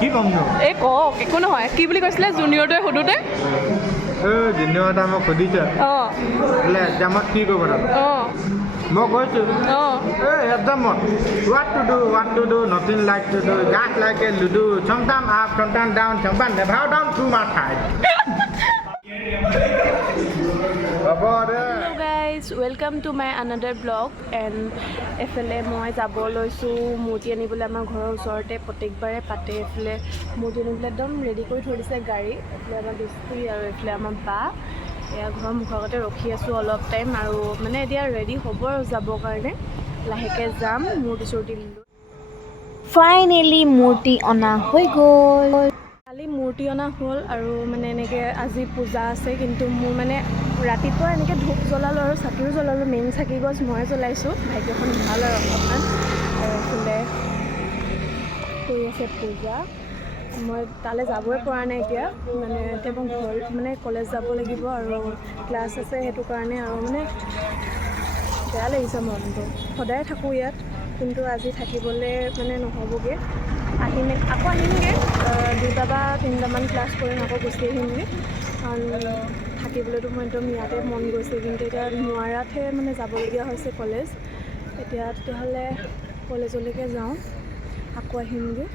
কি কম নো এই কওক একো নহয় কি বুলি কৈছিলে জুনিয়ৰটোৱে সোধোতে জুনিয়ৰ এটা মোক সুধিছে বোলে এক্সামত কি কৰিব লাগে মই কৈছোঁ এক্সামত what to do nothing like to do just like a ludo sometimes up sometimes down sometimes never down too much high Hello guys, welcome to my another vlog and এফালে মই যাব লৈছোঁ মূৰ্তি আনিবলৈ আমাৰ ঘৰৰ ওচৰতে প্ৰত্যেকবাৰে পাতে এফালে মূৰ্তি আনিবলৈ একদম ৰেডি কৰি থৈ দিছে গাড়ী এফালে আমাৰ দোস্তি আৰু এফালে আমাৰ বা এয়া ঘৰৰ মুখৰ আগতে ৰখি আছোঁ অলপ টাইম আৰু মানে এতিয়া ৰেডি হ'ব আৰু যাবৰ কাৰণে লাহেকৈ যাম মূৰ্তি চূৰ্তি ফাইনেলি মূৰ্তি অনা হৈ গ'ল কালি মূৰ্তি অনা হ'ল আৰু মানে এনেকৈ আজি পূজা আছে কিন্তু মোৰ মানে ৰাতিপুৱা এনেকৈ ধূপ জ্বলালোঁ আৰু চাকিও জ্বলালোঁ মেইন চাকি গছ মই জ্বলাইছোঁ ভাগ্যখন ভাল আৰু অকণমান আৰু এইফালে কৰি আছে পূজা মই তালৈ যাবই পৰা নাই এতিয়া মানে এতিয়া মই ঘৰ মানে কলেজ যাব লাগিব আৰু ক্লাছ আছে সেইটো কাৰণে আৰু মানে বেয়া লাগিছে মনটো সদায় থাকোঁ ইয়াত কিন্তু আজি থাকিবলৈ মানে নহ'বগৈ আকৌ আহিমগৈ 2টা বা 3টামান ক্লাছ কৰিম আকৌ গুচি আহিমগৈ কাৰণ থাকিবলৈতো মই একদম ইয়াতে মন গৈছে কিন্তু এতিয়া নোৱাৰাতহে মানে যাবলগীয়া হৈছে কলেজ এতিয়া তেতিয়াহ'লে কলেজলৈকে যাওঁ আকৌ আহিমগৈ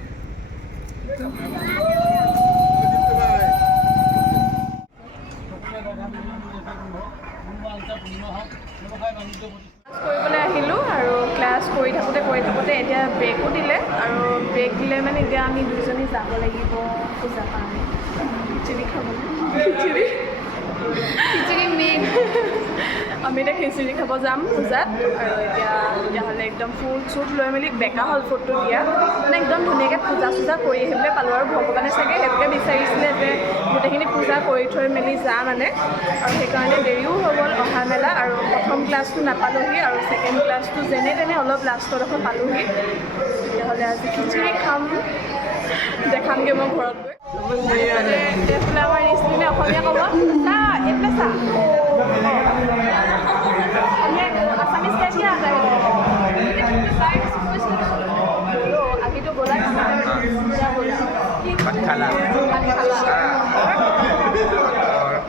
কৰিবলৈ আহিলোঁ আৰু ক্লাছ কৰি থাকোঁতে এতিয়া ব্ৰেকো দিলে আৰু ব্ৰেক দিলে মানে এতিয়া আমি দুজনী যাব লাগিব পূজা কাৰণে খিচিৰি খাবলৈ খিচিৰি মেইন আমি এতিয়া খিচিৰি খাব যাম পূজাত আৰু তেতিয়াহ'লে একদম ফুল চুল লৈ মেলি বেকা হ'ল ফটো দিয়া মানে একদম ধুনীয়াকৈ পূজা চূজা কৰি আহিবলৈ পালোঁ আৰু ভগৱানে চাগে সেইটোকে বিচাৰিছিলে যে গোটেইখিনি পূজা কৰি থৈ মেলি যাম মানে আৰু সেইকাৰণে দেৰিও হৈ গ'ল অহা মেলা আৰু প্ৰথম ক্লাছটো নাপালোঁহি আৰু ছেকেণ্ড ক্লাছটো যেনে তেনে অলপ লাষ্টত এখন পালোঁহি তেতিয়াহ'লে আজি খিচিৰি খাম দেখামগৈ মই ঘৰত গৈ এইফালে আমাৰ ৰিস্তিনে অসমীয়া ক'ব চা এইফালে চা আছামিজ কেতিয়া আছে আমিতো ব'লা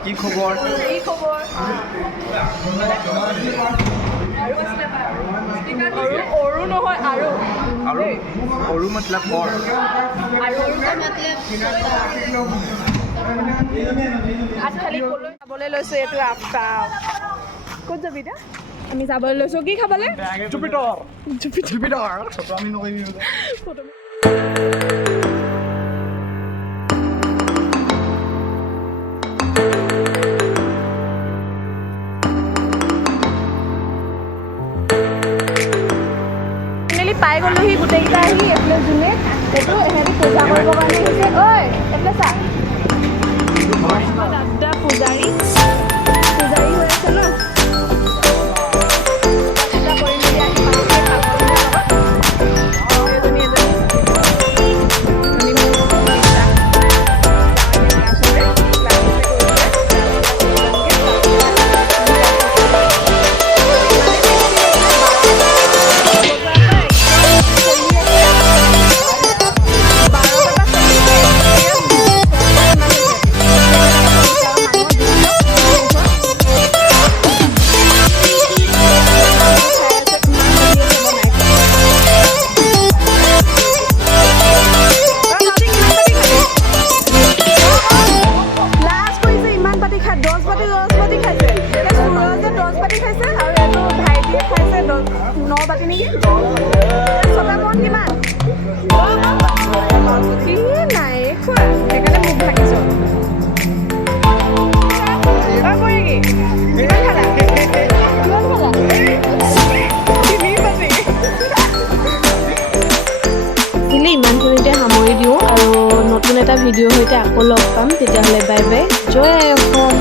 কি খবৰ আৰু নহয় আৰু মতলব কৰ খালি ক'লৈ খাবলৈ লৈছোঁ এইটো আফতাব ক'ত যাবি এতিয়া আমি যাবলৈ লৈছোঁ কি খাবলৈ পাই গ'লোহি গোটেইকেইটা আহি এইফালে যোনে সেইটো এহেঁতি পূজা কৰিবৰ কাৰণে আহিছে ঐ এইফালে চা দাদা পূজাৰী হৈ আছে ন পূজা কৰি মেলি আহি ইমানখিনিতে সামৰি দিওঁ আৰু নতুন এটা ভিডিঅ'ৰ সৈতে আকৌ লগ পাম তেতিয়াহ'লে বাই বাই জয় আই অসম